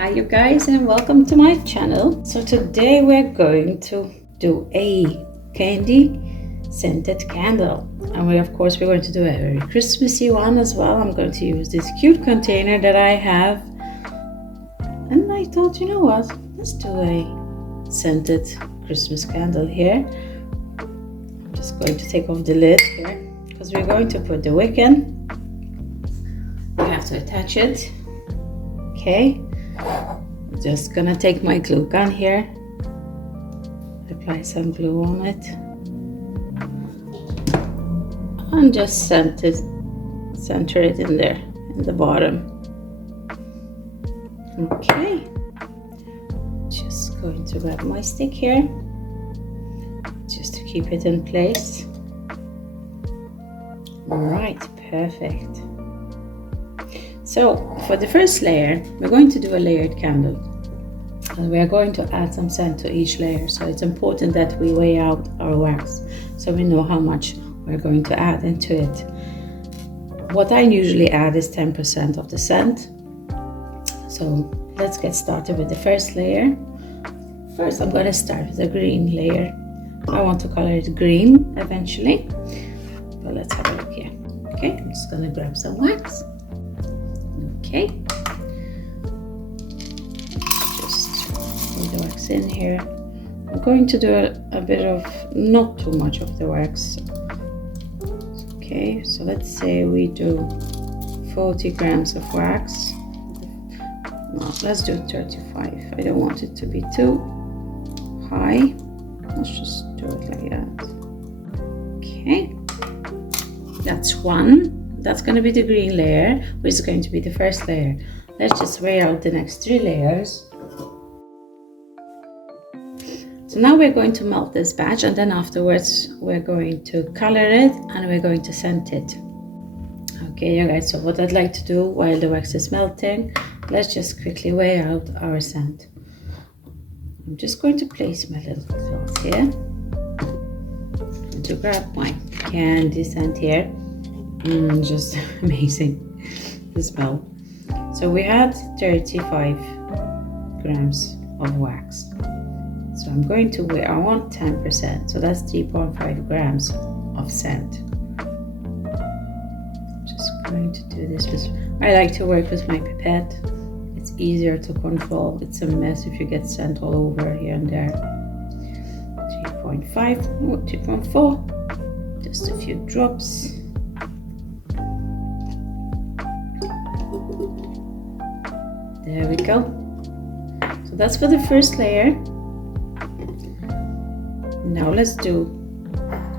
Hi you guys, and welcome to my channel. So today we're going to do a candy scented candle, and we're going to do a very Christmassy one as well. I'm going to use this cute container that I have, and I thought, you know what, let's do a scented Christmas candle here. I'm just going to take off the lid here because we're going to put the wick in. We have to attach it. Okay, just gonna take my glue gun here, apply some glue on it, and just center it in there in the bottom. Okay, just going to grab my stick here just to keep it in place. All right, perfect. So for the first layer, we're going to do a layered candle, and we are going to add some scent to each layer. So it's important that we weigh out our wax so we know how much we're going to add into it. What I usually add is 10% of the scent. So let's get started with the first layer. First, I'm going to start with a green layer. I want to color it green eventually, but let's have a look here. Okay, I'm just going to grab some wax. Okay, just put the wax in here. I'm going to do a bit of, not too much of the wax. Okay, so let's say we do 40 grams of wax. No, let's do 35. I don't want it to be too high. Let's just do it like that. Okay, that's one. That's going to be the green layer, which is going to be the first layer. Let's just weigh out the next 3 layers. So now we're going to melt this batch, and then afterwards we're going to color it and we're going to scent it. Okay, you guys, so what I'd like to do while the wax is melting, let's just quickly weigh out our scent. I'm just going to place my little cloth here. I'm going to grab my candy scent here. Just amazing, the smell. So we had 35 grams of wax. So I'm going to weigh, I want 10%, so that's 3.5 grams of scent. Just going to do this with, I like to work with my pipette. It's easier to control. It's a mess if you get scent all over here and there. 3.5, 3.4, just a few drops. There we go. So that's for the first layer. Now let's do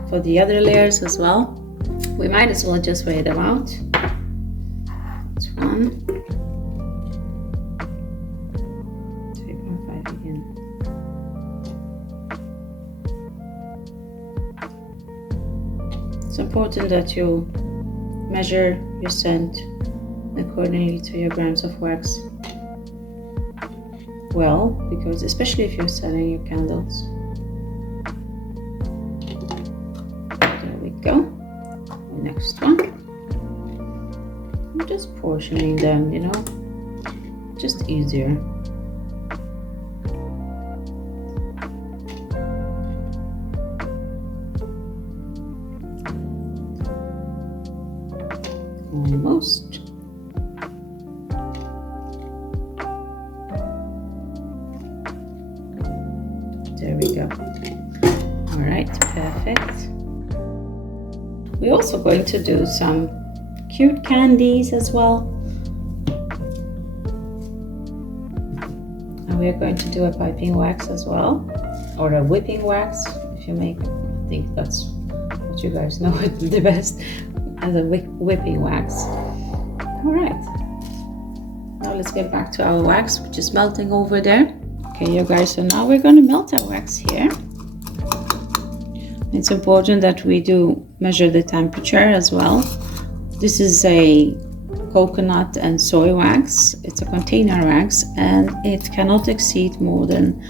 for the other layers as well. We might as well just weigh them out. That's 1, 3.5 again. It's important that you measure your scent accordingly to your grams of wax. Well, because especially if you're selling your candles. There we go. Next one. I'm just portioning them, you know, just easier. Almost. There we go. All right, perfect. We're also going to do some cute candies as well. And we're going to do a piping wax as well, or a whipping wax, if you make, I think that's what you guys know the best, as a whipping wax. All right. Now let's get back to our wax, which is melting over there. Okay, you guys, so now we're going to melt our wax here. It's important that we do measure the temperature as well. This is a coconut and soy wax. It's a container wax, and it cannot exceed more than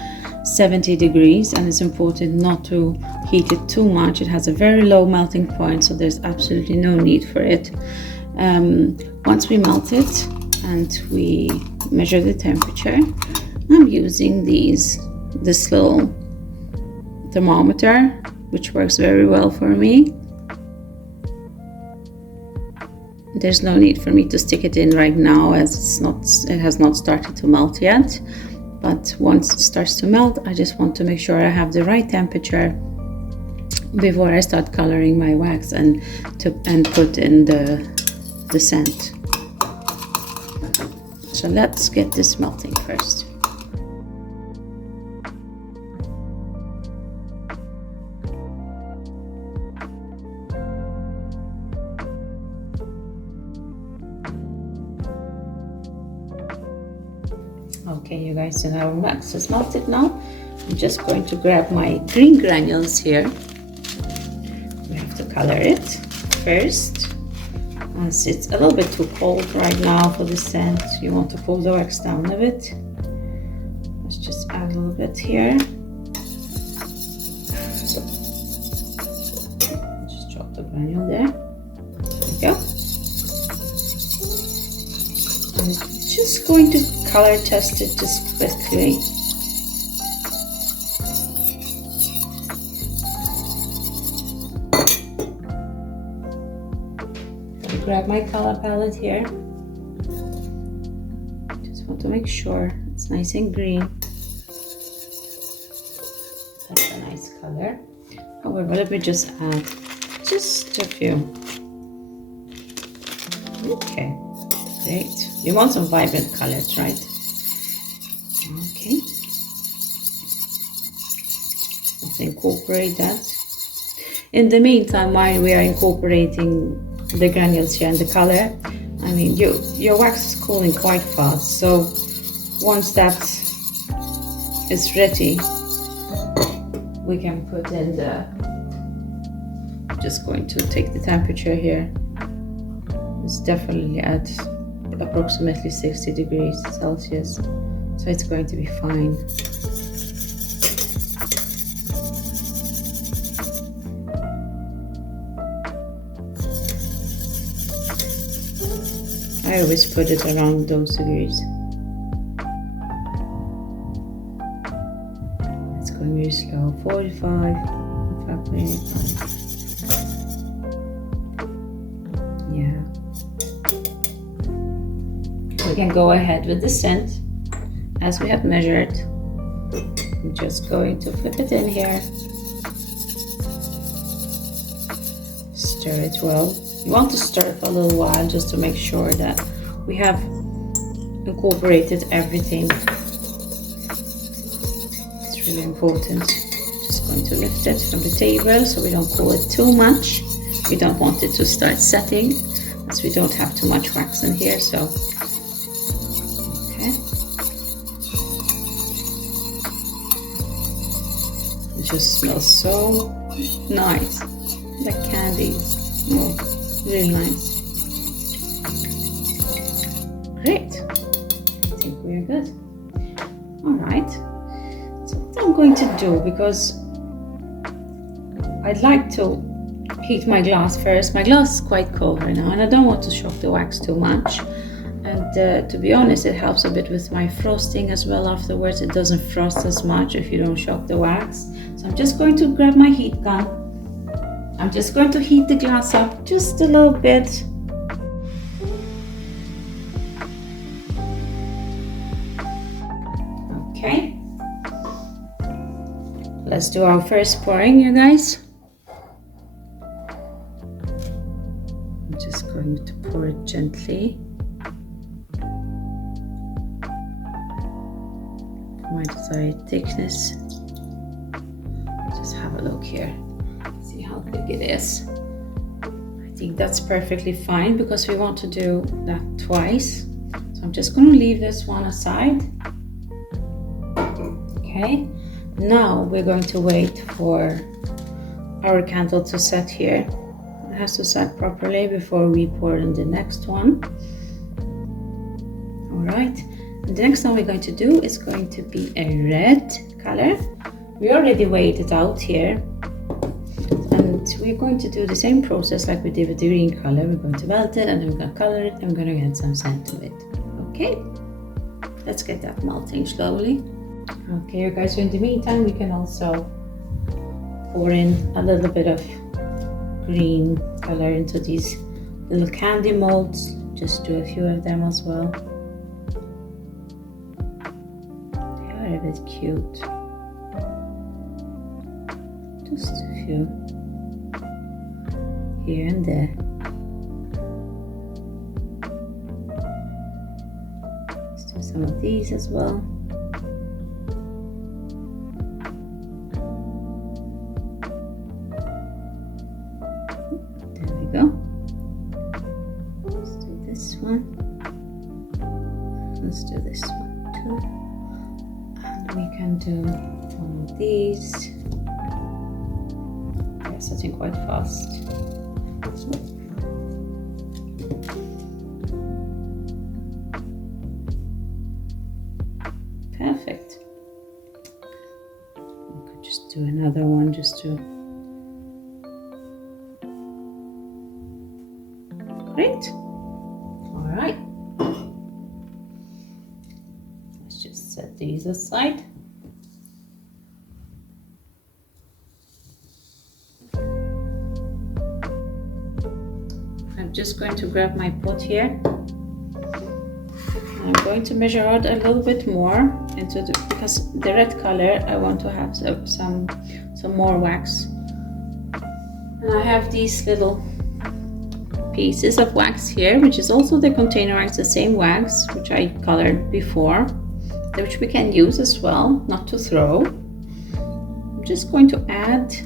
70 degrees, and it's important not to heat it too much. It has a very low melting point, so there's absolutely no need for it. Once we melt it and we measure the temperature. I'm using this little thermometer, which works very well for me. There's no need for me to stick it in right now, as it has not started to melt yet. But once it starts to melt, I just want to make sure I have the right temperature before I start coloring my wax and put in the scent. So let's get this melting first. Okay, you guys, so our wax is melted now. I'm just going to grab my green granules here. We have to color it first, as it's a little bit too cold right now for the scent. You want to cool the wax down a bit. Let's just add a little bit here. Just drop the granule there. There we go. I'm just going to color test it just quickly. Grab my color palette here. Just want to make sure it's nice and green. That's a nice color. However, let me just add just a few. Okay, great. You want some vibrant colors, right? Okay. Let's incorporate that. In the meantime, while we are incorporating the granules here and the color, I mean, your wax is cooling quite fast, so once that is ready, we can put in just going to take the temperature here. It's definitely at approximately 60 degrees Celsius, so it's going to be fine. I always put it around those degrees. It's going really slow. 45, 45. Yeah. We can go ahead with the scent as we have measured. I'm just going to flip it in here. Stir it well. You want to stir it for a little while just to make sure that we have incorporated everything. It's really important. Just going to lift it from the table so we don't cool it too much. We don't want it to start setting, as we don't have too much wax in here. So, okay. It just smells so nice, like candies. Oh. Really nice. Great. I think we're good. Alright. So what I'm going to do, because I'd like to heat my glass first. My glass is quite cold right now and I don't want to shock the wax too much. And to be honest, it helps a bit with my frosting as well afterwards. It doesn't frost as much if you don't shock the wax. So I'm just going to grab my heat gun. I'm just going to heat the glass up just a little bit. Okay. Let's do our first pouring, you guys. I'm just going to pour it gently. My desired thickness. Just have a look here. How big it is. I think that's perfectly fine because we want to do that twice. So I'm just going to leave this one aside. Okay, now we're going to wait for our candle to set here. It has to set properly before we pour in the next one. Alright, the next one we're going to do is going to be a red color. We already weighed it out here. We're going to do the same process like we did with the green color. We're going to melt it and then we're going to color it and we're going to add some scent to it. Okay? let's get that melting slowly. Okay, you guys, so in the meantime, we can also pour in a little bit of green color into these little candy molds. Just do a few of them as well. They are a bit cute. Just a few here and there. Let's do some of these as well. There we go. Let's do this one. Let's do this one too. And we can do one of these. They're setting quite fast. Perfect. We could just do another one just to. Great. All right. Let's just set these aside. I'm just going to grab my pot here. I'm going to measure out a little bit more because the red color I want to have some more wax. And I have these little pieces of wax here, which is also the container wax, the same wax which I colored before, which we can use as well, not to throw. I'm just going to add.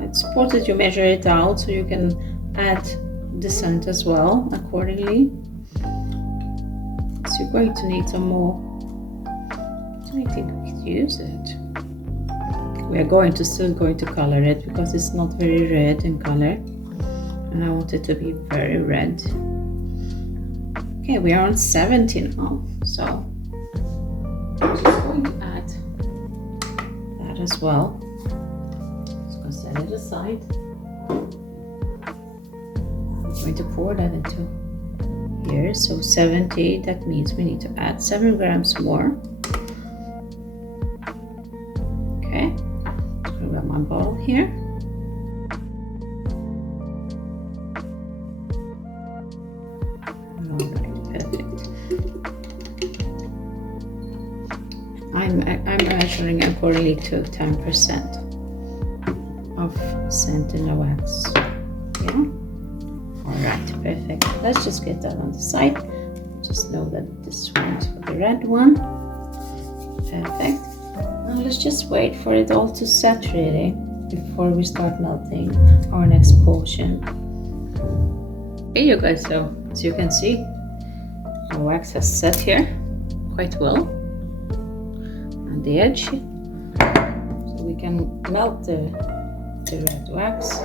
It's important you measure it out so you can add the scent as well accordingly. So you're going to need some more. I think we could use it. We are still going to color it because it's not very red in color, and I want it to be very red. Okay, we are on 70 now, so I'm just going to add that as well. Just going to set it aside. I'm going to pour that into here. So 70, that means we need to add 7 grams more. Okay, I'm going to grab my bottle here. I'm measuring accordingly to 10% of scent in the wax. Yeah. All right, perfect. Let's just get that on the side. Just know that this one's for the red one. Perfect. Now let's just wait for it all to set really before we start melting our next portion. Okay, you guys. So as you can see, the wax has set here quite well. The edge, so we can melt the red wax,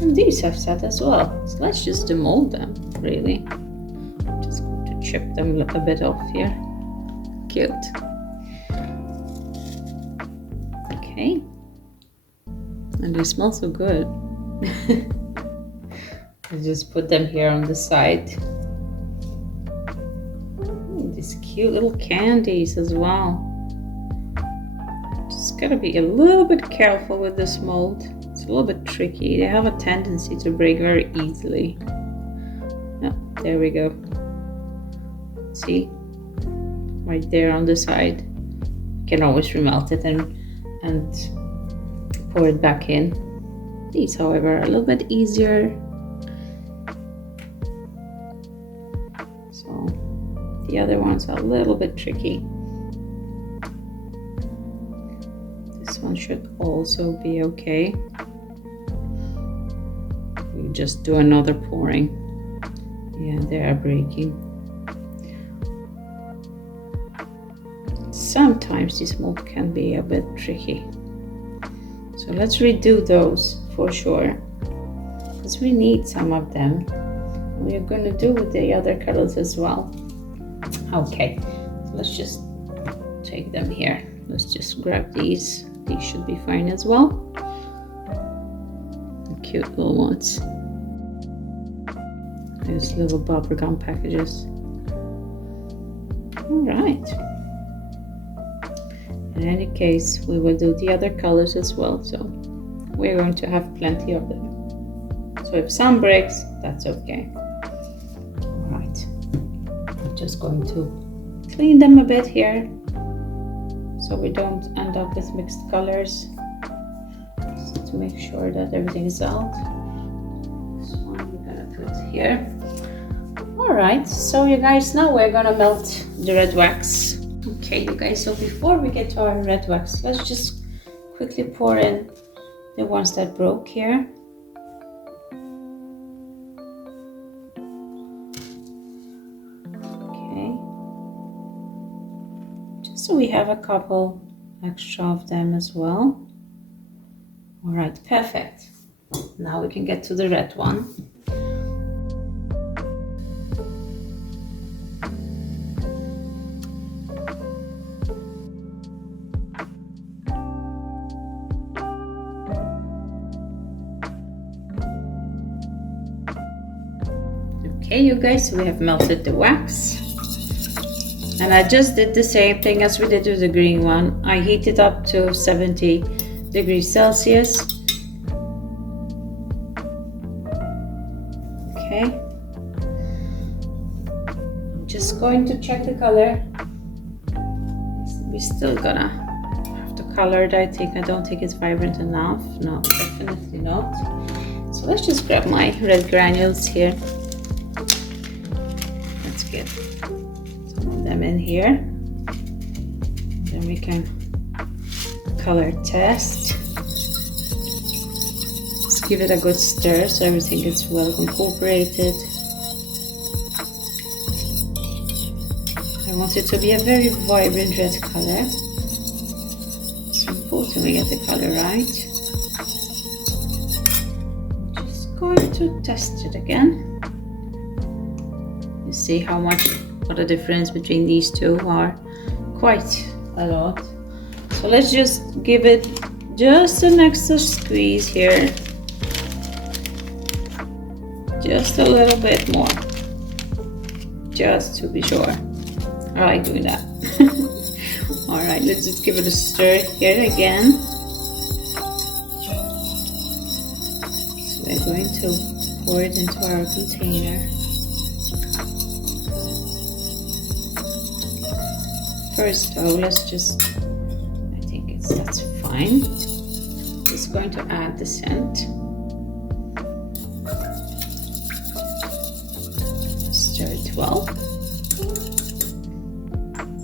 and these have set as well. So let's just demold them really. I'm just going to chip them a bit off here. Cute. Okay, and they smell so good. I just put them here on the side. These cute little candies as well. Gotta be a little bit careful with this mold. It's a little bit tricky. They have a tendency to break very easily. Oh, there we go. See? Right there on the side. You can always remelt it and pour it back in. These, however, are a little bit easier. So the other ones are a little bit tricky. This one should also be okay. We just do another pouring. Yeah, they are breaking. Sometimes this mold can be a bit tricky. So let's redo those for sure, because we need some of them. We're going to do with the other colors as well. Okay, so let's just take them here. Let's just grab these. These should be fine as well. The cute little ones. There's little bubblegum packages. All right. In any case, we will do the other colors as well, so we're going to have plenty of them. So if some breaks, that's okay. All right. I'm just going to clean them a bit here, so we don't end up with mixed colors. Just to make sure that everything is out. This one we're gonna put here. All right, so you guys, now we're gonna melt the red wax. Okay, you guys, so before we get to our red wax, let's just quickly pour in the ones that broke here. Okay, just so we have a couple extra of them as well. All right, perfect. Now we can get to the red one. Okay, you guys, we have melted the wax. And I just did the same thing as we did with the green one. I heated up to 70 degrees Celsius. Okay. I'm just going to check the color. We're still gonna have to color it. I don't think it's vibrant enough. No, definitely not. So let's just grab my red granules here. Let's get some of them in here. Then we can color test. Just give it a good stir so everything gets well incorporated. I want it to be a very vibrant red color. It's important we get the color right. Just going to test it again. You see what the difference between these two are. Quite a lot. So let's just give it just an extra squeeze here. Just a little bit more. Just to be sure. I like doing that. Alright, let's just give it a stir here again. So we're going to pour it into our container. First though, let's just, that's fine. Just going to add the scent. Stir it well.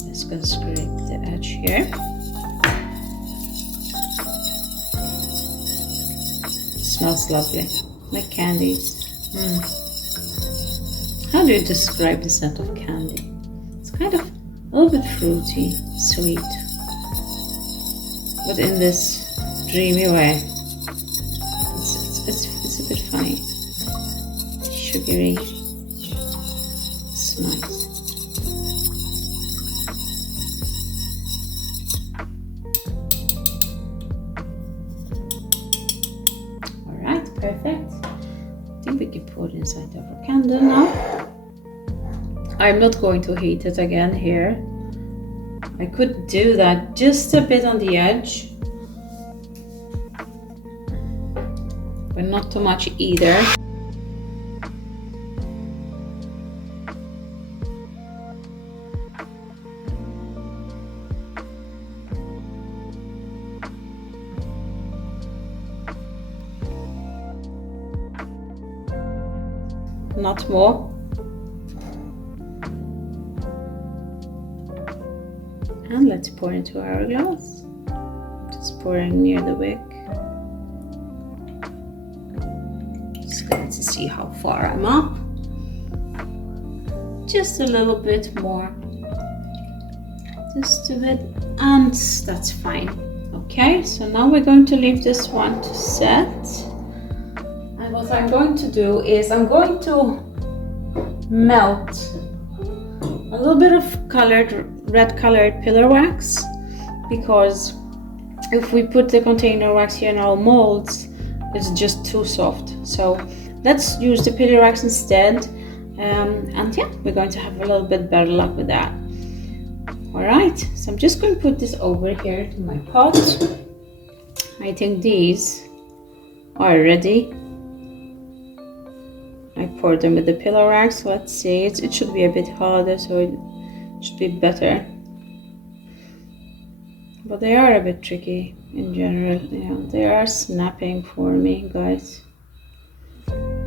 Just gonna scrape the edge here. It smells lovely, like candies. How do you describe the scent of candy? It's kind of a little bit fruity, sweet, but in this dreamy way. It's a bit funny, sugary. It's nice. All right, perfect. I think we can put it inside of our candle now. I'm not going to heat it again here. I could do that just a bit on the edge, but not too much either. Not more. And let's pour into our glass. Just pouring near the wick. Just going to see how far I'm up. Just a little bit more. Just a bit, and that's fine. Okay, so now we're going to leave this one to set. And what I'm going to do is I'm going to melt a little bit of red colored pillar wax, because if we put the container wax here in our molds, it's just too soft. So let's use the pillar wax instead, and yeah, we're going to have a little bit better luck with that. Alright, so I'm just going to put this over here to my pot. I think these are ready. I poured them with the pillow racks. Let's see, it should be a bit harder, so it should be better. But they are a bit tricky in general. Yeah, they are snapping for me, guys.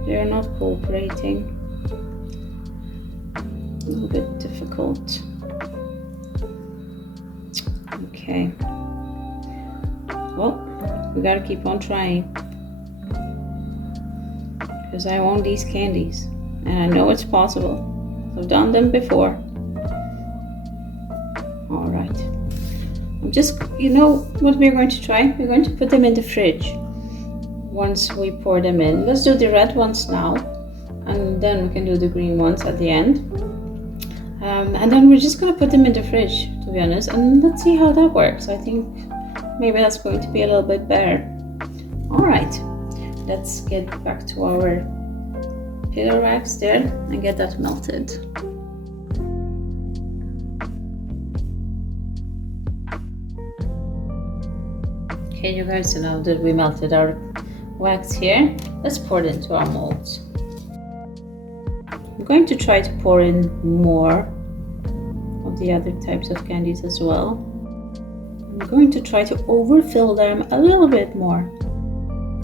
They are not cooperating. A little bit difficult. Okay. Well, we gotta keep on trying. Because I want these candies. And I know it's possible. I've done them before. Alright. I'm just, you know what we're going to try? We're going to put them in the fridge once we pour them in. Let's do the red ones now, and then we can do the green ones at the end. And then we're just going to put them in the fridge, to be honest, and let's see how that works. I think maybe that's going to be a little bit better. Alright, let's get back to our pillow racks there and get that melted. Okay, you guys, so now that we melted our wax here, let's pour it into our molds. I'm going to try to pour in more of the other types of candies as well. I'm going to try to overfill them a little bit more.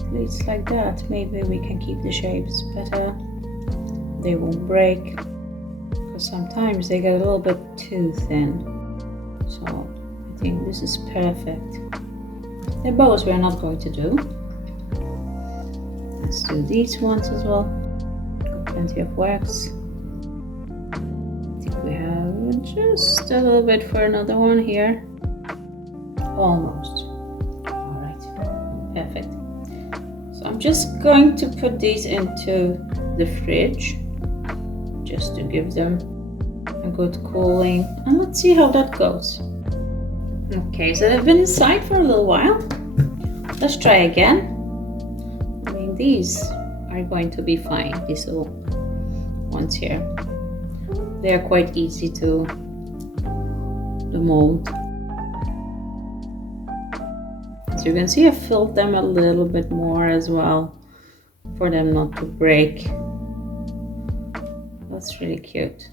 At least like that. Maybe we can keep the shapes better. They won't break. Because sometimes they get a little bit too thin. So I think this is perfect. The bows we're not going to do. Let's do these ones as well. Got plenty of wax. I think we have just a little bit for another one here. Almost. Alright, perfect. So I'm just going to put these into the fridge just to give them a good cooling, and let's see how that goes. Okay, so they've been inside for a little while. Let's try again. I mean, these are going to be fine, these little ones here. They are quite easy to mold. So you can see I filled them a little bit more as well for them not to break. That's really cute.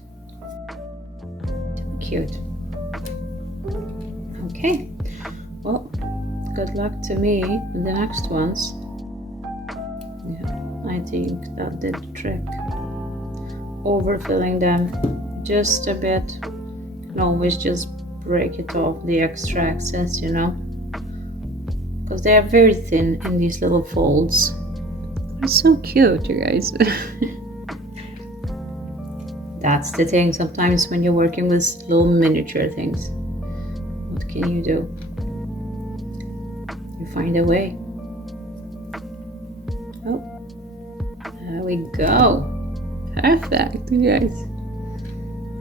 Cute. Okay, well, good luck to me with the next ones. Yeah, I think that did the trick. Overfilling them just a bit. You can always just break it off, the extra excess, you know, because they are very thin in these little folds. They're so cute, you guys. That's the thing, sometimes when you're working with little miniature things, what can you do? You find a way. Oh, there we go. Perfect, you guys.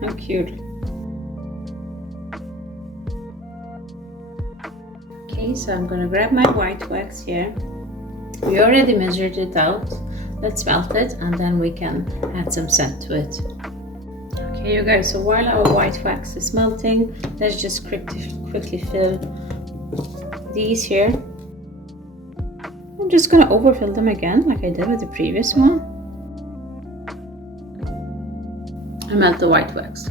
How cute. Okay, so I'm gonna grab my white wax here. We already measured it out. Let's melt it and then we can add some scent to it. Okay, you guys, so while our white wax is melting, let's just quickly fill these here. I'm just gonna overfill them again, like I did with the previous one. And melt the white wax.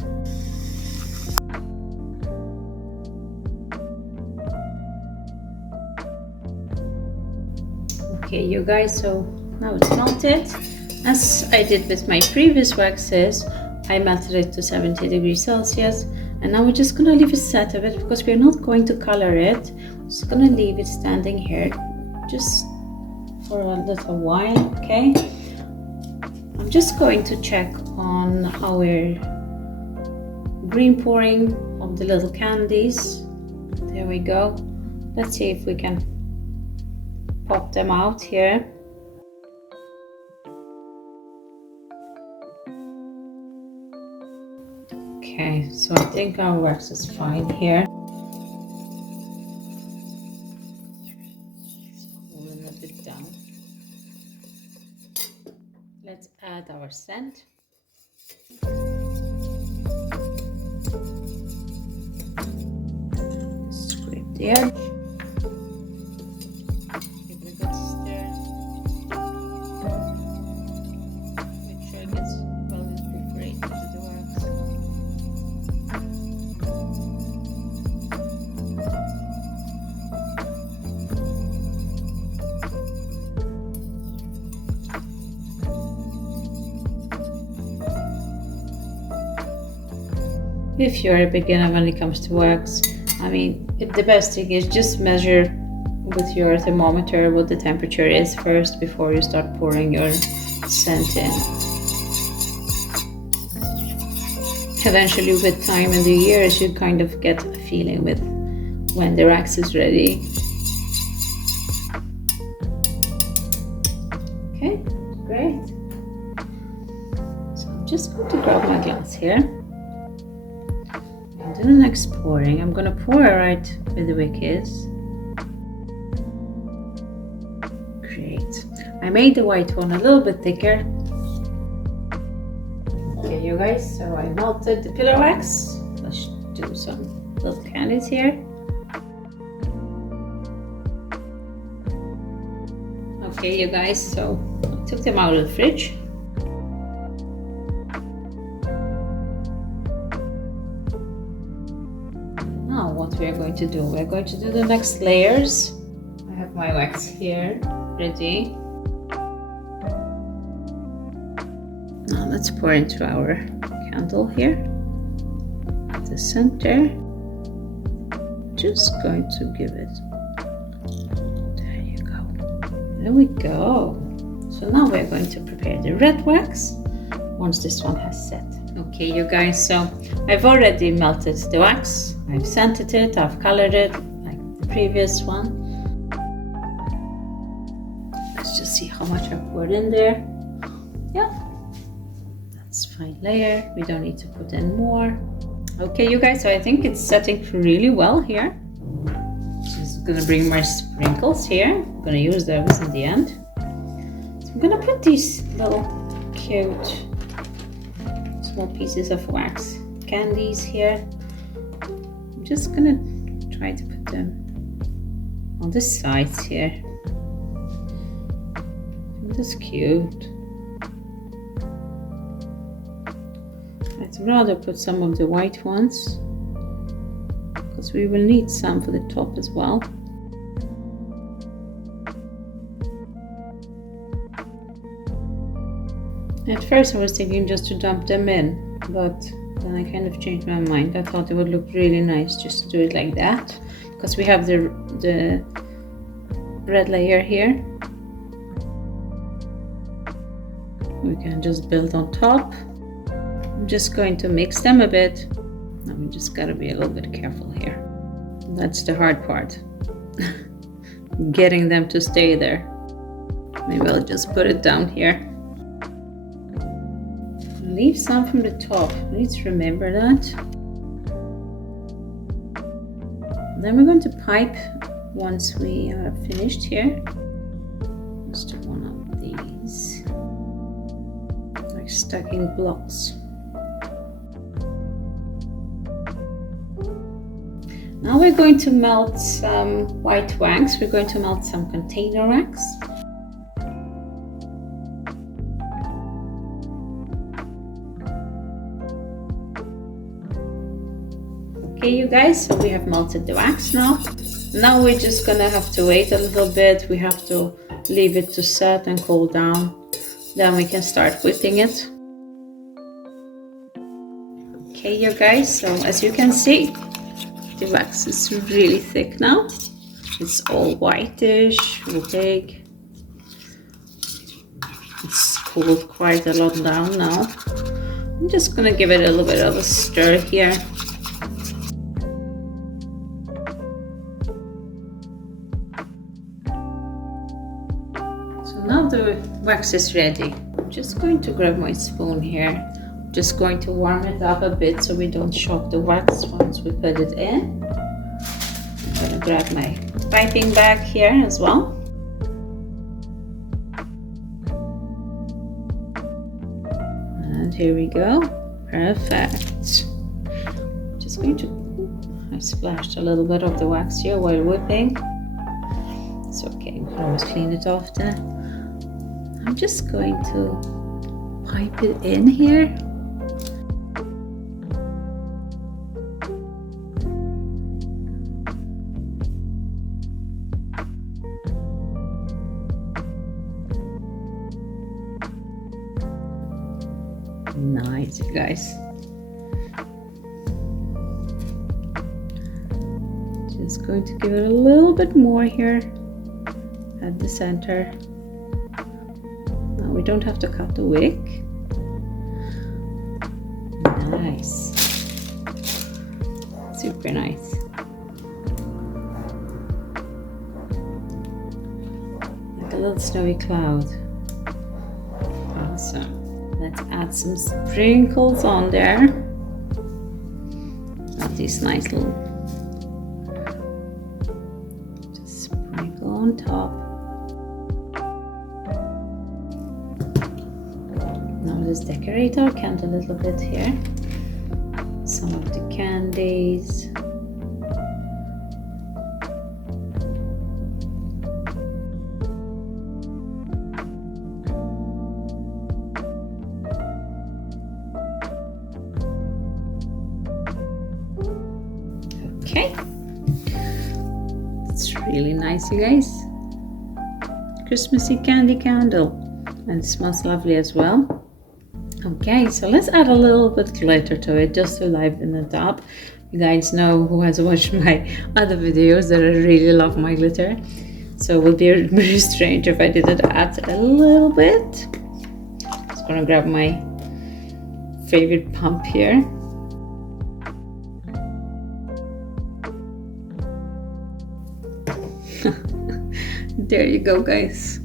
Okay, you guys, so now it's melted. As I did with my previous waxes, I melted it to 70 degrees Celsius, and now we're just gonna leave it set a bit because we're not going to color it. We're just gonna leave it standing here just for a little while, okay? I'm just going to check on our green pouring of the little candies. There we go. Let's see if we can pop them out here. Okay, so I think our wax is fine here. Cooling a bit down. Let's add our scent. the edge. Give it a good stir. Make sure it gets well incorporated into the wax. If you're a beginner when it comes to wax, I mean, the best thing is just measure with your thermometer what the temperature is first before you start pouring your scent in. Eventually, with time and the years, you kind of get a feeling with when the wax is ready. Okay, great. So I'm just going to grab my glass here. And do the next pouring. I'm gonna pour right where the wick is. Great. I made the white one a little bit thicker. Okay, you guys, so I melted the pillar wax. Let's do some little candies here. Okay, you guys, so I took them out of the fridge. Now what we are going to do, we're going to do the next layers. I have my wax here ready. Now let's pour into our candle here at the center. Just going to give it. There you go. There we go. So now we're going to prepare the red wax once this one has set. Okay, you guys, so I've already melted the wax. I've scented it, I've colored it like the previous one. Let's just see how much I poured in there. Yeah, that's fine layer. We don't need to put in more. Okay, you guys, so I think it's setting really well here. Just gonna bring my sprinkles here. I'm gonna use those in the end. So I'm gonna put these little cute small pieces of wax candies here. I'm just gonna try to put them on the sides here. That's cute. I'd rather put some of the white ones because we will need some for the top as well. At first I was thinking just to dump them in, but then I kind of changed my mind. I thought it would look really nice just to do it like that, because we have the red layer here. We can just build on top. I'm just going to mix them a bit. Now we just gotta be a little bit careful here. That's the hard part. Getting them to stay there. Maybe I'll just put it down here. Leave some from the top. Please remember that. Then we're going to pipe once we are finished here. Let's do one of these, like stacking blocks. Now we're going to melt some white wax. We're going to melt some container wax. Okay, you guys, so we have melted the wax now. Now we're just gonna have to wait a little bit. We have to leave it to set and cool down. Then we can start whipping it. Okay, you guys, so as you can see, the wax is really thick now. It's all whitish, opaque. It's cooled quite a lot down now. I'm just gonna give it a little bit of a stir here. Now the wax is ready. I'm just going to grab my spoon here. I'm just going to warm it up a bit so we don't shock the wax once we put it in. I'm going to grab my piping bag here as well. And here we go. Perfect. Just going to I splashed a little bit of the wax here while whipping. It's okay, we can always clean it off then. I'm just going to pipe it in here. Nice, you guys. Just going to give it a little bit more here at the center. Now we don't have to cut the wick. Nice. Super nice. Like a little snowy cloud. Awesome. Let's add some sprinkles on there. Add these nice little, just sprinkle on top. Now let's decorate our candle a little bit here. Some of the candies. Okay, it's really nice, you guys. Christmassy candy candle, and it smells lovely as well. Okay, so let's add a little bit glitter to it just to liven it up. You guys know, who has watched my other videos, that I really love my glitter, so it would be very strange if I didn't add a little bit. Just gonna grab my favorite pump here. There you go, guys.